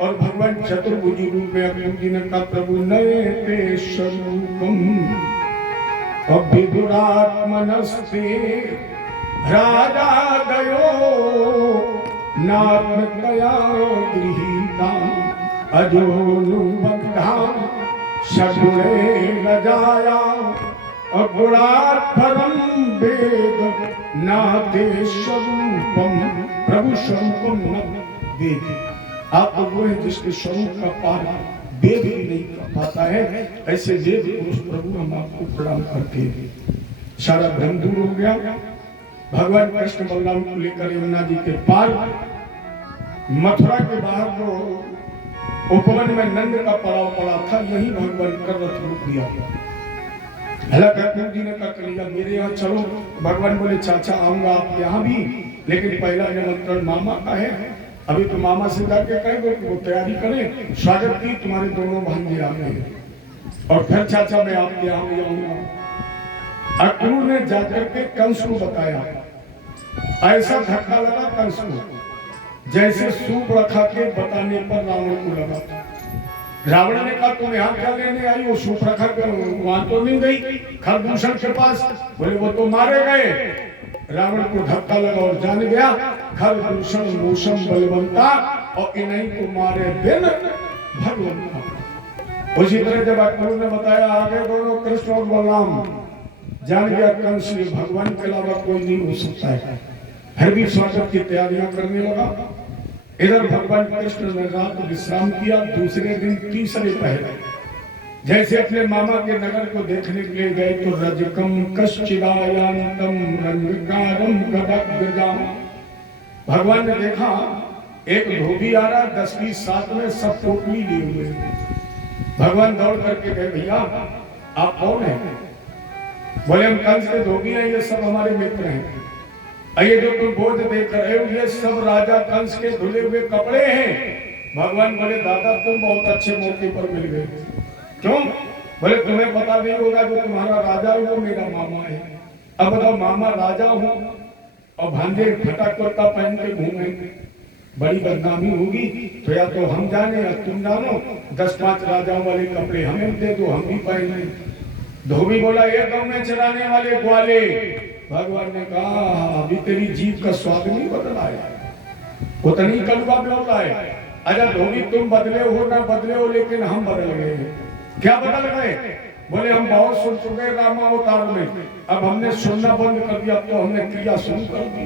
और भगवान चतुर्भुजी रूप में अर्जुन ने कहा प्रभु नए ते स्वरूपम अभिदुरात्मनस्ते राजा गयो नात्मतया गृहीता अजोनुबद्धा सगुणे लजाया अगुणात्परम वेद नाते स्वरूपम प्रभु स्वरूपम न वेद। आप वो है जिसके स्वरूप का पार वेद भी नहीं कर पाता है, ऐसे वेद पुरुष प्रभु हम आपको प्रणाम करते हैं। सारा भ्रम दूर हो गया। भगवान कृष्ण बलराम को लेकर यमुना जी के पार मथुरा के बाहर जो उपवन में नंद का पड़ाव पड़ा था, यही भगवान का रथ रुक दिया। जी ने कहा कन्हैया मेरे यहाँ चलो। भगवान बोले चाचा आऊंगा आप यहाँ भी, लेकिन पहला निमंत्रण मामा का है। अभी तो मामा से जाके कहेंगे कि वो तैयारी करें, स्वागत की तुम्हारे दोनों भांजे आ गए, और फिर चाचा मैं आपके यहाँ भी आऊंगा। अक्रूर ने जाकर के कंस को बताया, ऐसा धक्का लगा कंस को जैसे सूप रखा के बताने पर रावण को लगा। रावण ने कहा तुम यहाँ क्या लेने आई हो, सूप रखा कर वहां तो नहीं गई खरदूषण के पास। बोले वो तो मारे गए। रावण को धक्का लगा और जान गया खरदूषण मूषम बलवंता, और इन्हीं को मारे बिन भगवंता। उसी तरह जब अक्रूर ने बताया आगे दोनों कृष्ण और बलराम, जान गया कंस भगवान के अलावा कोई नहीं हो सकता है। फिर भी स्वागत की तैयारियां करने लगा। इधर भगवान कृष्ण ने रात विश्राम किया। दूसरे दिन तीसरे पहर जैसे अपने मामा के नगर को देखने के लिए गए तो रजकम कश्चिदायांतम रंगकारम गदगदाम, भगवान ने देखा एक धोबी आ रहा 10-20 साथ में सब टोकरी लिए हुए। भगवान दौड़ करके कहे भैया आप कौन है? बोले हम कंस के धोबी हैं, ये सब हमारे मित्र हैं। ये जो तुम बोझ देख रहे हो ये सब राजा कंस के धुले हुए कपड़े हैं। भगवान बोले दादा तुम बहुत अच्छे मौके पर मिल गए। क्यों? बोले तुम्हें पता नहीं होगा जो तुम्हारा राजा है वो मेरा मामा है। अब बताओ मामा राजा हूँ और भांजे फटा कुर्ता पहन के घूमे, बड़ी बदनामी होगी। तो या तो हम जाने या तुम जानो, 10-5 राजाओं वाले कपड़े हमें दे दो, हम भी पहन लें। धोबी बोला ये गाँव में चराने वाले ग्वाले। भगवान ने कहा अभी तेरी जीभ का स्वाद नहीं बदला है, उतनी कड़वा बोला है। अच्छा धोबी तुम बदले हो ना बदले हो, लेकिन हम बदल गए। क्या बदल गए? बोले हम बहुत सुन चुके रामावतार में, अब हमने सुनना बंद कर दिया, अब तो हमने क्रिया शुरू कर दी।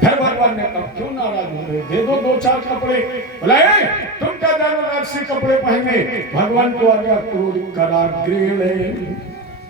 फिर भगवान ने कहा क्यों नाराज हो रहे, दे दो 2-4 कपड़े। बोला तुम क्या जानो राजसी कपड़े पहने। भगवान को आ गया क्रोध कराग्रे।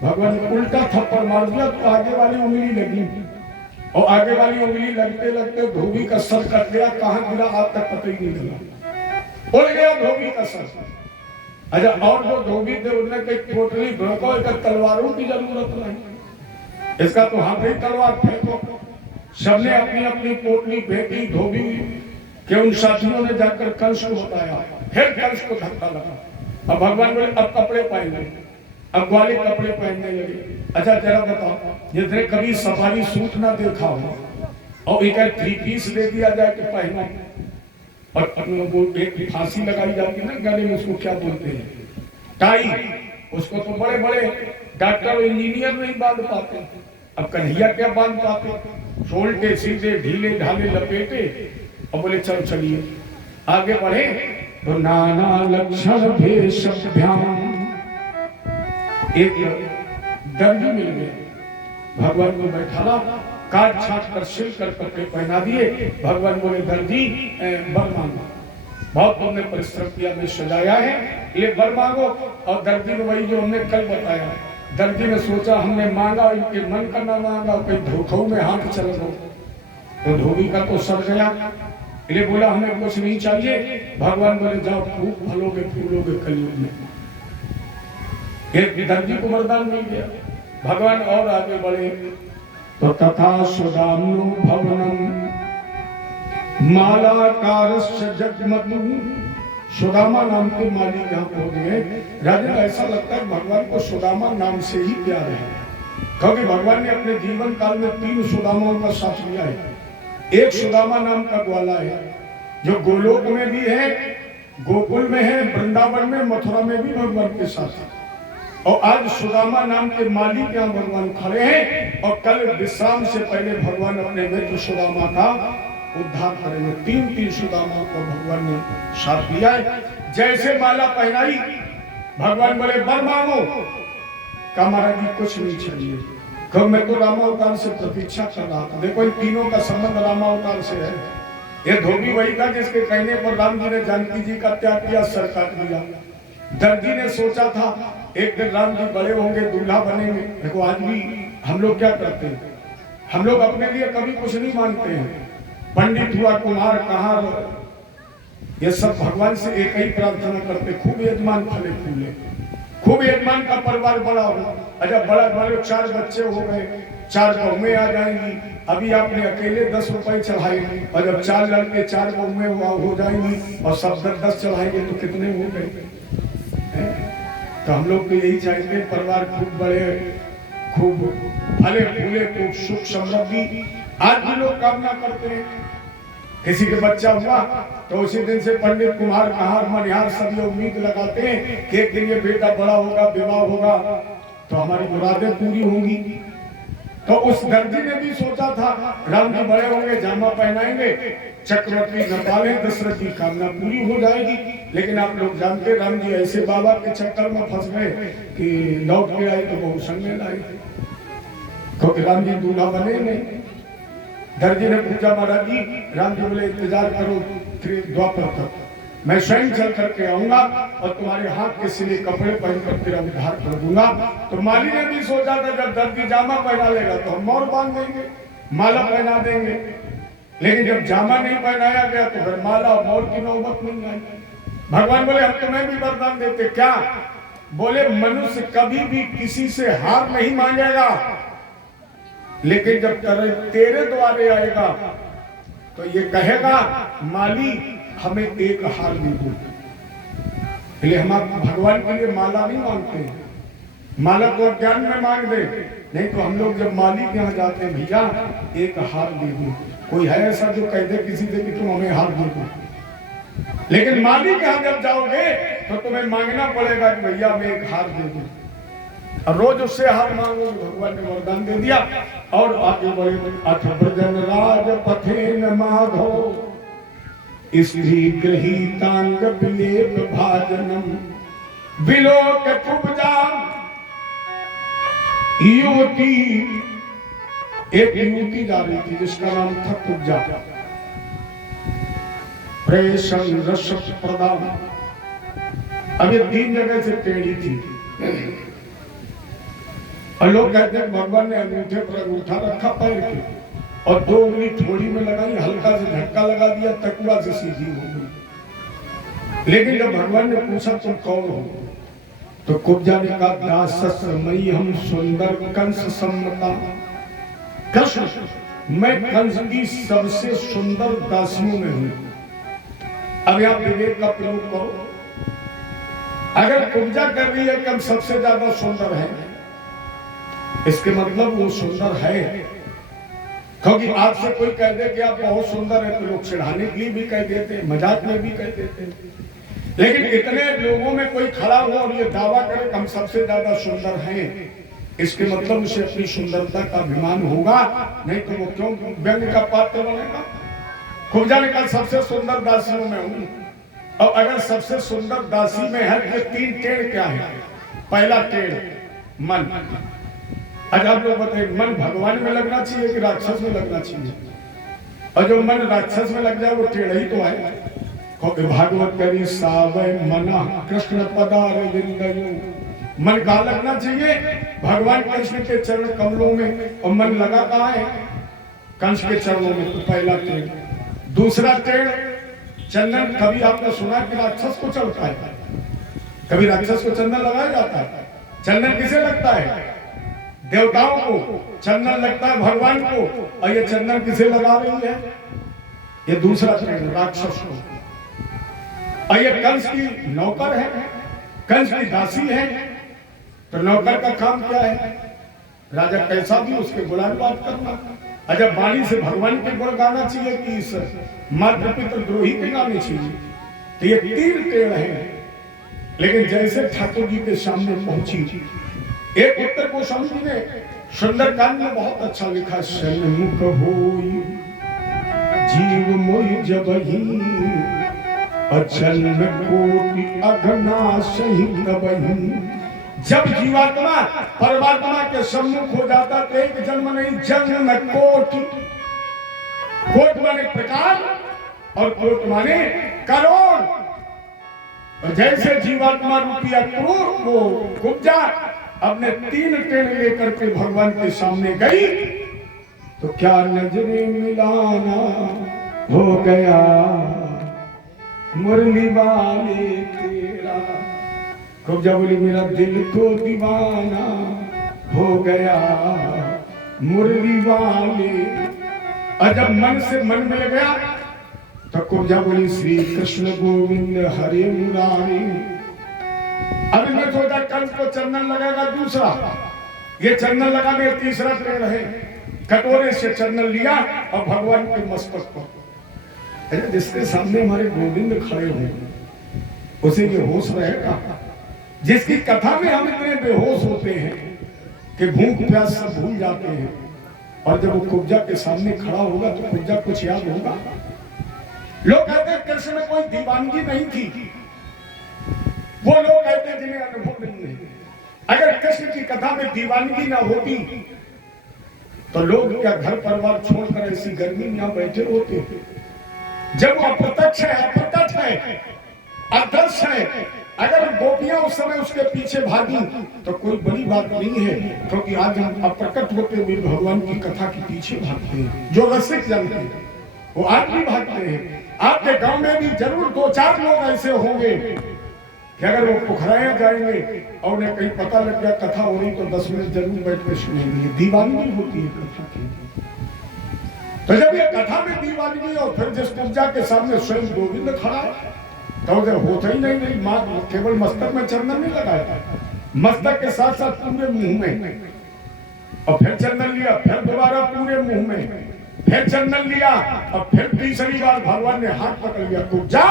भगवान ने उल्टा थप्पड़ मार दिया तो आगे वाली उंगली लगी, और आगे वाली उंगली लगते लगते धोबी का सर कट गया। कहां गिरा आज तक पता ही नहीं लगा, उड़ गया धोबी का सर। अच्छा और जो धोबी थे उन्होंने कही पोटली भड़को, इधर तलवारों की जरूरत नहीं, इसका तो हाथ ही तलवार फेंको। सबने अपनी अपनी पोटली फेंकी। धोबी के उन साथियों ने जाकर कंस को बताया, फिर कंस को धक्का लगा। अब भगवान बोले अब कपड़े पहने, अब ग्वाले कपड़े पहनने लगे। अच्छा जरा बताओ जिसने कभी सफारी सूट ना देखा हो और एक 3 पीस दे दिया जाए कि पहनो, और वो एक फांसी लगाई जाती है ना गले में, उसको क्या बोलते हैं टाई, उसको तो बड़े बड़े डॉक्टर और इंजीनियर नहीं बांध पाते। अब कन्हैया क्या बांध पाते, सोल्टे सीधे ढीले ढाले लपेटे और बोले चल चलिए आगे बढ़े। तो नाना लक्षण भेषभ्याम एक दर्जी मिल गया। भगवान को बैठाला, काट छाट कर सिल कर कपड़े पहना दिए। भगवान बोले दर्जी बर मांगो, बहुत तुमने परिश्रम किया, मैं सजाया है, ये बर मांगो। और दर्जी ने वही जो हमने कल बताया। दर्जी ने सोचा हमने मांगा इनके मन का ना मांगा, कहीं धोखाओं में हाथ चल गो। तो धोबी का तो सर गया, इसलिए बोला हमें कुछ नहीं चाहिए। भगवान बोले जाओ खूब फलोगे फूलोगे कलयुग में। एक दर्जी को वरदान मिल गया। भगवान और आगे बढ़े तो तथा सुदाम्नो भवनम मालाकारस्य जगमतु, सुदामा नाम के मालिक यहाँ पहुंच गए। राजा ऐसा लगता है भगवान को सुदामा नाम से ही प्यार है, क्योंकि भगवान ने अपने जीवन काल में 3 सुदामाओं का साथ लिया है। एक सुदामा नाम का ग्वाला है, जो गोलोक में भी है, गोकुल में है, वृंदावन में, मथुरा में भी भगवान के साथ है। और आज सुदामा नाम के मालिक यहाँ भगवान खड़े हैं और कल विश्राम से पहले भगवान अपने मित्र सुदामा का उद्धार करेंगे। 3 सुदामा को भगवान ने साथ दिया है। जैसे माला पहनाई, भगवान बोले वर मांगो, कहा महाराज जी कुछ नहीं चाहिए। कब मैं तो रामावतार से प्रतीक्षा कर रहा था। देखो इन तीनों का संबंध रामावतार से है। ये धोबी वही था जिसके कहने पर राम जी ने जानकी जी का त्याग किया, सर काट दिया। दर्जी ने सोचा था एक दिन राम जी बड़े होंगे, दूल्हा बनेंगे। देखो आज भी हम लोग क्या करते हैं, हम लोग अपने लिए कभी कुछ नहीं मानते हैं। पंडित हुआ, कुम्हार, कहार, ये सब भगवान से एक ही प्रार्थना करते, खूब यजमान फले फूले, खूब यजमान का परिवार बड़ा हो। अच्छा बड़ा बड़े 4 बच्चे हो गए, 4 बहुएं आ जाएंगी। अभी आपने अकेले 10 रुपए चढ़ाए और जब 4 लड़के 4 बहुएं हो जाएंगी और सब 10 चढ़ाएंगे तो कितने हो गए। तो हम लोग तो यही चाहते हैं परिवार खूब बड़े, खूब फले फूले, खूब सुख समृद्धि। आज भी लोग कामना करते हैं। किसी के बच्चा हुआ तो उसी दिन से पंडित, कुम्हार, कहार, मनिहार सब ये उम्मीद लगाते हैं कि एक दिन ये बेटा बड़ा होगा, विवाह होगा तो हमारी मुरादें पूरी होंगी। तो उस दर्जी ने भी सोचा था राम जी बड़े होंगे, जामा पहनाएंगे, चक्रवर्ती न पाले, दशरथ की कामना पूरी हो जाएगी। लेकिन आप लोग जानते राम जी ऐसे बाबा के चक्कर में फंस गए कि लौट के आए तो बहुत संग लाई, क्योंकि राम जी दूल्हा बने नहीं। दर्जी ने पूछा महाराज जी, राम जी बोले इंतजार करो द्वापर तक, मैं स्वयं चल करके आऊंगा और तुम्हारे हाथ के सिले कपड़े पहनकर तेरा उद्धार कर दूंगा। तो माली ने भी सोचा था जब दर्जी जामा पहना लेगा तो हम मोर बांध देंगे, माला पहना देंगे। लेकिन जब जामा नहीं पहनाया गया तो फिर माला और मोर की नौबत नहीं आई। भगवान बोले हम तुम्हें भी वरदान देते। क्या? बोले मनुष्य कभी भी किसी से हार नहीं मांगेगा, लेकिन जब तेरे द्वारे आएगा तो ये कहेगा माली हमें एक हार दे दो। इसलिए हम भगवान के लिए माला नहीं मांगते हैं, माला तो ज्ञान में मांग दे। नहीं तो हम लोग जब माली के यहाँ जाते हैं, भैया एक हार दे दो। कोई है ऐसा जो कह दे किसी से कि तुम हमें हार दे दो? लेकिन माली के यहाँ जब जाओगे तो तुम्हें मांगना पड़ेगा कि भैया हमें एक हार दे दो। और रोज उससे हार मांगो, भगवान ने वरदान दे दिया। और आगे बढ़े, अथ ब्रजन राज पथेन माधो स्त्री गृहीतांग विलेप भाजनम विलोक कुब्जा। युवती, एक युवती जा रही थी जिसका नाम था कुब्जा। प्रेषण रस प्रदान, अभी 3 जगह से टेढ़ी थी और लोग कहते हैं भगवान ने अंगूठे पर अंगूठा रखा पैर के और 2 उंगली थोड़ी में लगाई, हल्का से झटका लगा दिया, तकुआ से सीधी हो गई। लेकिन जब भगवान ने पूछा तुम कौन हो, तो कुब्जा ने कहा दासस्मयी हम सुंदर कंस सम्मता। कृष्ण, मैं कंस की सबसे सुंदर दासियों में हूं। अब आप विवेक का प्रयोग करो। अगर कुब्जा कर रही है कि हम सबसे ज्यादा सुंदर हैं, इसके मतलब वो सुंदर है। क्योंकि आपसे कोई कह दे कि आप बहुत सुंदर है तो लोग चिढ़ाने के लिए भी कह देते हैं, मजाक में भी कह देते हैं। लेकिन इतने लोगों में कोई खड़ा हो और ये दावा करे कि हम सबसे ज्यादा सुंदर हैं, इसके मतलब उसे अपनी सुंदरता का अभिमान होगा, नहीं तो वो क्यों व्यंग का पात्र बनेगा। कुब्जा ने कहा सबसे सुंदर दासियों में हूं। और अगर सबसे सुंदर दासी में है तो 3 टेढ़ क्या है? पहला टेढ़ मन। आज आप लोग बताइए, मन भगवान में लगना चाहिए कि राक्षस में लगना चाहिए? और जो मन राक्षस में लग जाए वो टेढ़ ही तो है। क्योंकि भागवत करी सावय मना कृष्ण पदार विंदयु। मन कहाँ लगना चाहिए? भगवान कृष्ण के चरण कमलों में। और मन लगा कहाँ है? कंस के चरणों में। तो पहला टेढ़। दूसरा टेढ़ चंदन। कभी आपने सुना कि राक्षस को चढ़ता है? कभी राक्षस को चंदन लगाया जाता है? चंदन किसे लगता है? देवताओं को। चंदन लगता है भगवान को। और ये चंदन किसे लगा रही है? ये दूसरा टेढ़ राक्षस को। और ये कंस की नौकर है, कंस की दासी है। तो नौकर का काम क्या है? राजा कैसा भी उसके गुलाम बात करना। अच्छा वाणी से भगवान के गुण गाना चाहिए कि इस मातृ पितृ द्रोही के गाने चाहिए? तो ये तीन टेढ़ हैं। लेकिन जैसे ठाकुर जी के सामने पहुंची, एक उत्तर को समझने सुंदरकांड में बहुत अच्छा लिखा, सन्मुख होई जीव मोहि जबहि अचल कोटि अघना सही कबहि। जब जीवात्मा परमात्मा के सम्मुख हो जाता तो एक जन्म नहीं, जन्म कोटि। कोट माने प्रकार और कोट माने करोड़। और जैसे जीवात्मा रूपिया क्रूर वो कुब्जा अपने तीन टेढ़ लेकर के भगवान के सामने गई, तो क्या नजरे मिलाना हो गया मुरली वाले तेरा। कुब्जा बोली मेरा दिल को दीवाना हो गया मुरली वाले। और जब मन से मन मिल गया तो कुब्जा बोली श्री कृष्ण गोविंद हरे मुरारी। अभी मैं सोचा कल को चंदन लगेगा दूसरा, ये चंदन लगाने तीसरा ट्रेन है। कटोरे से चंदन लिया और भगवान के मस्तक पर, अरे जिसके सामने हमारे गोविंद खड़े हों उसे ये होश रहेगा। जिसकी कथा में हम इतने बेहोश होते हैं कि भूख प्यास सब भूल जाते हैं, और जब वो कुब्जा के सामने खड़ा होगा तो कुब्जा कुछ याद होगा। लोग कहते हैं कृष्ण में कोई दीवानगी नहीं थी, वो लोग कहते हैं जिन्हें अनुभव नहीं है। अगर कृष्ण की कथा में दीवानगी ना होती तो लोग क्या घर परिवार छोड़कर ऐसी गर्मी में यहां बैठे होते? जब वो अप्रत्यक्ष है, अप्रकट है, अदृश्य है। अगर गोपियां उस समय उसके पीछे भागी तो कोई बड़ी बात नहीं है, क्योंकि आज हम अप्रकट होते हुए भगवान की कथा के पीछे भागते हैं। जो रसिक जानते हैं वो आज भी भागते हैं। आपके गांव में भी जरूर दो चार लोग ऐसे होंगे कि अगर वो पोखराया जाएंगे और उन्हें कहीं पता लग गया कथा हो रही तो 10 मिनट जरूर बैठ के सुनेंगे। दीवानगी होती है कथा की। तो जब ये कथा में दीवानगी और फिर जिस कुब्जा के सामने स्वयं गोविंद खड़ा है तो उधर होता ही नहीं। माँ केवल मस्तक में चंदन नहीं लगाया, मस्तक के साथ साथ पूरे मुंह में, और फिर चंदन लिया, फिर दोबारा पूरे मुंह में, फिर चंदन लिया, और फिर तीसरी बार भगवान ने हाथ पकड़ लिया। कुब्जा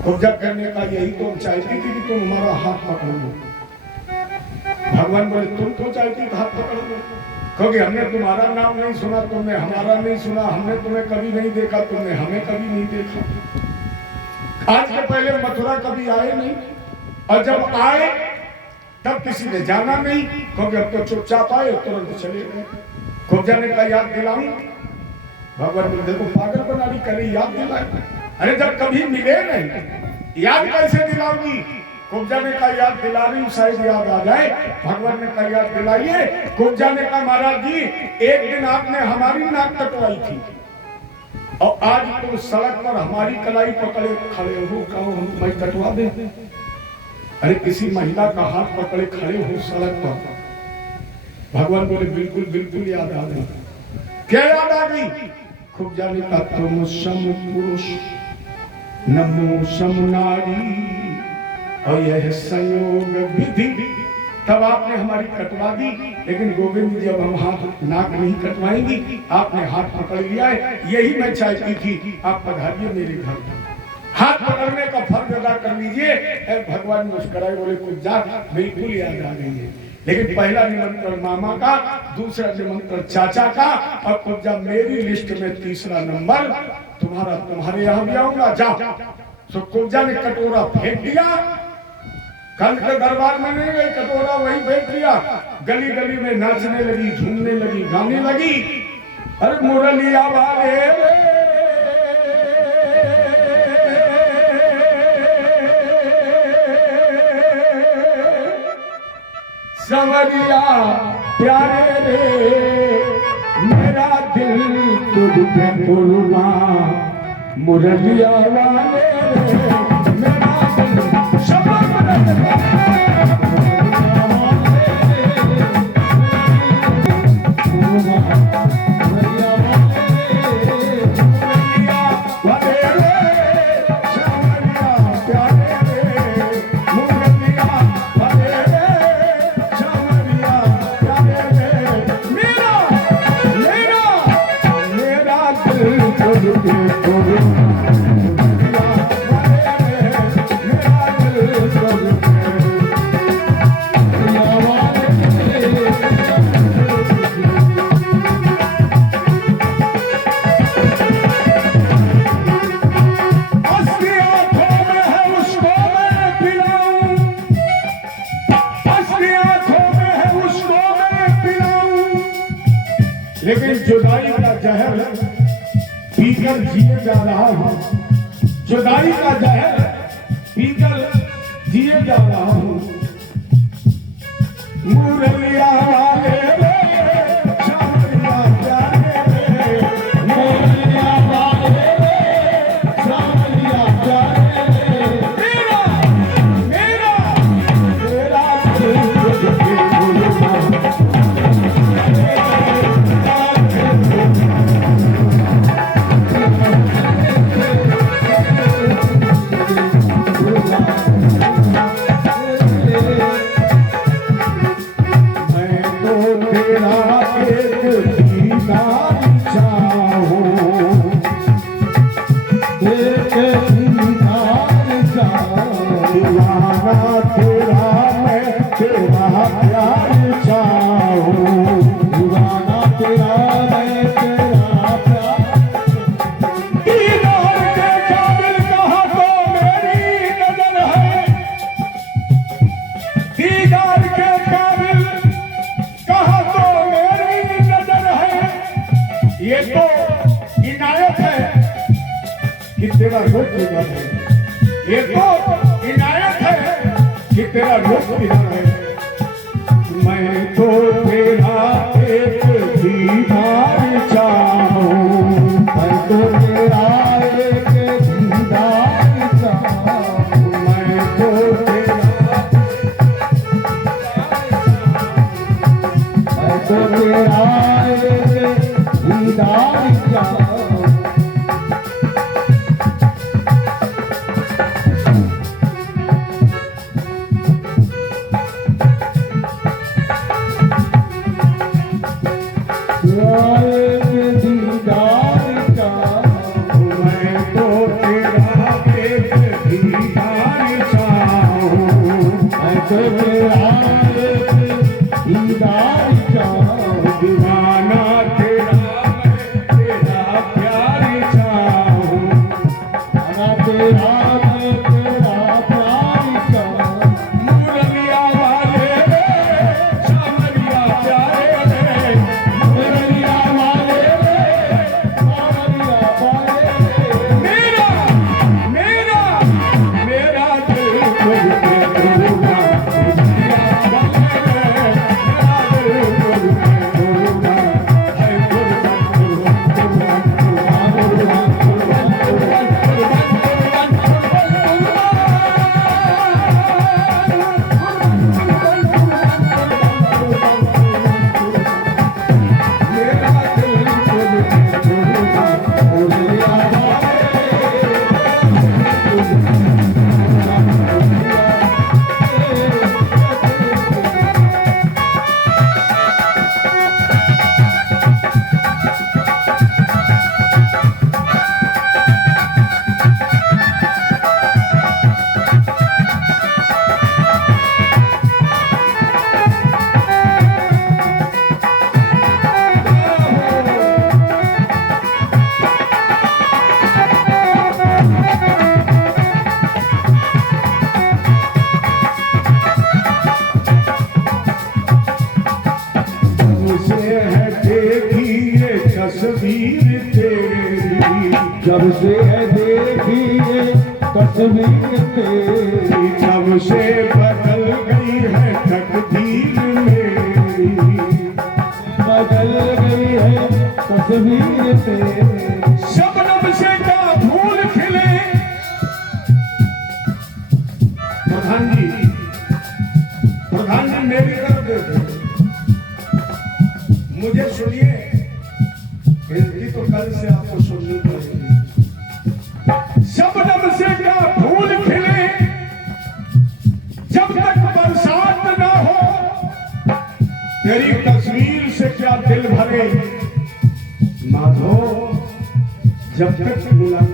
कुब्जा करने का यही तो चाहती थी कि तुम हमारा हाथ पकड़ लो। भगवान बोले तुम तो चाहती थी हाथ पकड़ लो, क्योंकि हमने तुम्हारा नाम नहीं सुना, तुमने हमारा नहीं सुना, हमने तुम्हें कभी नहीं देखा, तुमने हमें कभी नहीं देखा। आज के पहले मथुरा कभी आए नहीं, और जब आए तब किसी ने जाना नहीं, क्योंकि अब तो चुपचाप आए तुरंत चले गए। कुब्जा ने कहा याद दिलाऊं? भगवान बोले देखो पागल बना रही, करे याद दिलाए। अरे जब कभी मिले नहीं याद कैसे दिलाऊंगी? कुब्जा ने कहा याद दिला रही हूं, शायद याद आ जाए। भगवान ने कहा याद दिलाइए। कुब्जा ने कहा महाराज जी एक दिन आपने हमारी नाक कटवाई थी और आज तुम सड़क पर हमारी कलाई पकड़े खड़े हो, कहो हम मैं कटवा दे। अरे किसी महिला का हाथ पकड़े खड़े हो सड़क पर। भगवान बोले बिल्कुल बिल्कुल याद आ गई। क्या याद आ गई? कुब्जा ने कहा तुम सम पुरुष नमो सम नारी और यह संयोग विधि। तब आपने हमारी कटवा दी, लेकिन गोविंद जी अब हम हाथ नाक नहीं कटवाएंगी, आपने हाथ पकड़ लिया है, यही मैं चाहती थी। आप पधारिए मेरे घर, हाथ पकड़ने का फर्ज अदा कर लीजिए। भगवान मुस्कुराए बोले कुछ जा बिल्कुल याद आ गई है। लेकिन पहला निमंत्रण मामा का, दूसरा निमंत्रण चाचा का, और कुब्जा मेरी लिस्ट में तीसरा नंबर तुम्हारा, तुम्हारे यहाँ भी आऊंगा जाओ। तो कुब्जा ने कटोरा फेंक दिया। कल के दरबार में नहीं गई, कटोरा वही फेंक दिया। गली गली में नाचने लगी, झूमने लगी, गाने लगी। अरे मुरलिया वाले सवरिया प्यारे रे, मेरा दिल तुझ पे कुर्बां, मुरलिया वाले रे, मेरा दिल पीकर जिए जा रहा हूँ, जुदाई का जहर पीकर जिए जा रहा हूँ। मुरलिया वाले रे, शामलिया प्यारे रे, मुरलिया वाले रे, शामलिया प्यारे रे, मेरा मेरा तेरा ये तो इनायत है कि तेरा रूप किधर है, ये तो इनायत है कि तेरा रूप किधर है। मैं तो तेरा एक दीदार चाहूं, मैं तो तेरा एक दीदार चाहूं, मैं तो तेरा, मैं तो तेरा दीदार चाहूं। तस्वीर तेरी, जब से है देखी ये तस्वीर तेरी, जब से बदल गई है तकदीर मेरी, बदल गई है तस्वीर तेरी। शबनम से क्या फूल खिले, प्रधान जी मेरी तरफ देखो, मुझे सुनिए, हिंदी तो कल से आपको सुननी पड़ेगी। शबनम से क्या फूल खिले, जब तक बरसात ना हो, तेरी तस्वीर से क्या दिल भरे, माधो जब तक मुलाकात